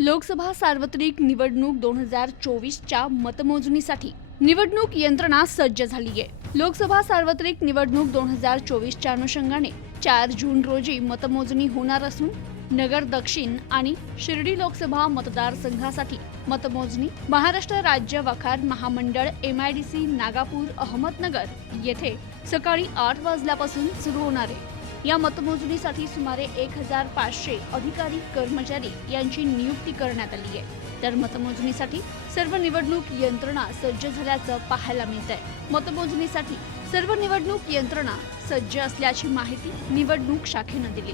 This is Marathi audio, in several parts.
लोकसभा सार्वत्रिक निवडणूक दोन हजार चोवीसच्या मतमोजणीसाठी निवडणूक यंत्रणा सज्ज झाली आहे. लोकसभा सार्वत्रिक निवडणूक दोन हजार चोवीसच्या अनुषंगाने चार जून रोजी मतमोजणी होणार असून नगर दक्षिण आणि शिर्डी लोकसभा मतदारसंघासाठी मतमोजणी महाराष्ट्र राज्य वखार महामंडळ M I D C Nagapur Ahmednagar येथे सकाळी आठ वाजल्यापासून सुरू होणार आहे. या मतमोजणीसाठी सुमारे एक हजार पाचशे अधिकारी कर्मचारी यांची नियुक्ती करण्यात आली आहे. तर मतमोजणीसाठी सर्व निवडणूक यंत्रणा सज्ज झाल्याचं पाहायला मिळत आहे मतमोजणीसाठी सर्व निवडणूक यंत्रणा सज्ज असल्याची माहिती निवडणूक शाखेनं दिली.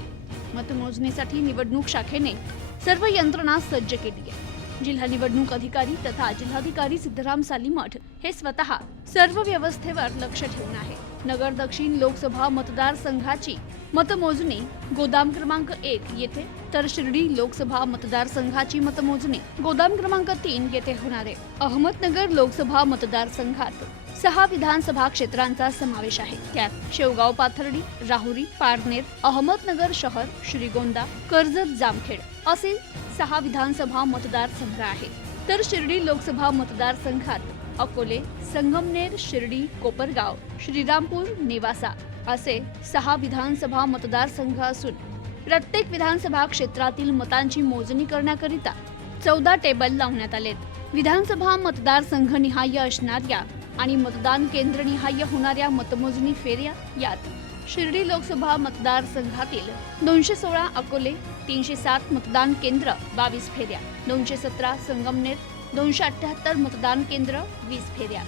मतमोजणीसाठी निवडणूक शाखेने सर्व यंत्रणा सज्ज केली आहे. जिल्हा निवडणूक अधिकारी तथा जिल्हाधिकारी सिद्धराम सालीमठ हे स्वतः सर्व व्यवस्थेवर लक्ष ठेवून आहे. नगर दक्षिण लोकसभा मतदारसंघाची मतमोजणी गोदाम क्रमांक एक येथे तर शिर्डी लोकसभा मतदारसंघाची मतमोजणी गोदाम क्रमांक तीन येथे होणार आहे. अहमदनगर लोकसभा मतदारसंघात सहा विधानसभा क्षेत्रांचा समावेश आहे. त्यात शेवगाव पाथर्डी राहुरी पारनेर अहमदनगर शहर श्रीगोंदा कर्जत जामखेड असे सहा विधानसभा मतदारसंघ आहेत. तर शिर्डी लोकसभा मतदारसंघात अकोले संगमनेर शिर्डी कोपरगाव श्रीरामपूर नेवासा असे सहा विधानसभा मतदारसंघ असून प्रत्येक विधानसभा क्षेत्रातील मतांची मोजणी करण्याकरिता चौदा टेबल लावण्यात आलेत. विधानसभा मतदारसंघ निहाय असणाऱ्या आणि मतदान केंद्र निहाय्य होणाऱ्या मतमोजणी फेऱ्या यात शिर्डी लोकसभा मतदारसंघातील दोनशे सोळा अकोले तीनशे सात मतदान केंद्र बावीस फेऱ्या दोनशे सतरा संगमनेर दोनशे अठ्याहत्तर मतदान केंद्र वीस फेऱ्या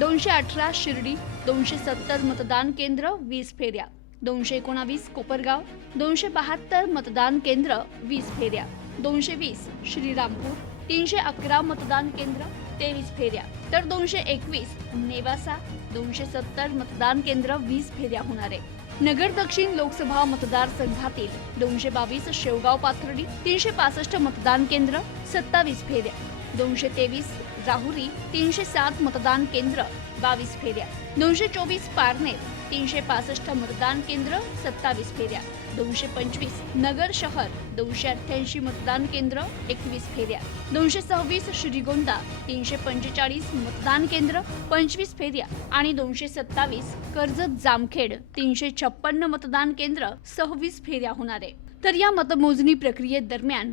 दोनशे अठरा शिर्डी दोनशे सत्तर मतदान केंद्र वीस फेऱ्या. दोनशे एकोणावीस कोपरगाव दोनशे बहात्तर मतदान केंद्र वीस फेऱ्या दोनशे वीस श्रीरामपूर तीनशे अकरा मतदान केंद्र तेवीस फेऱ्या तर दोनशे एकवीस नेवासा दोनशे सत्तर मतदान केंद्र वीस फेऱ्या होणार आहे. नगर दक्षिण लोकसभा मतदारसंघातील दोनशे बावीस शेवगाव पाथर्डी तीनशे पासष्ट मतदान केंद्र सत्तावीस फेऱ्या दोनशे तेवीस राहुरी तीनशे सात मतदान केंद्र बावीस फेऱ्या दोनशे चोवीस पारनेर तीनशे पासष्ट मतदान केंद्र सत्तावीस फेऱ्या. दोनशे पंचवीस नगर शहर दोनशे अठ्ठ्याऐंशी मतदान केंद्र एकवीस फेऱ्या. दोनशे सव्वीस श्रीगोंदा तीनशे पंचेचाळीस मतदान केंद्र पंचवीस फेऱ्या. आणि दोनशे सत्तावीस कर्जत जामखेड तीनशे छप्पन्न मतदान केंद्र सव्वीस फेऱ्या होणार. आहे तर या मतमोजणी प्रक्रियेदरम्यान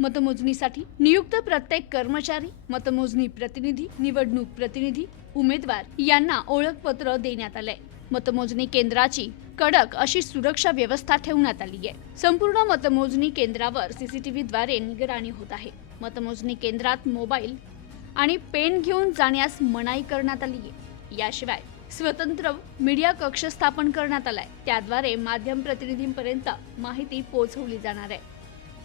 मतमोजणीसाठी नियुक्त प्रत्येक कर्मचारी मतमोजणी प्रतिनिधी निवडणूक प्रतिनिधी उमेदवार यांना ओळखपत्र देण्यात आलंय. मतमोजणी केंद्राची कडक अशी सुरक्षा व्यवस्था ठेवण्यात आली आहे. संपूर्ण मतमोजणी केंद्रावर सीसीटीव्हीद्वारे निगराणी होत आहे. मतमोजणी केंद्रात मोबाईल आणि पेन घेऊन जाण्यास मनाई करण्यात आली आहे. याशिवाय स्वतंत्र मीडिया कक्ष स्थापन करण्यात आलाय. त्याद्वारे माध्यम प्रतिनिधींपर्यंत माहिती पोहोचवली जाणार आहे.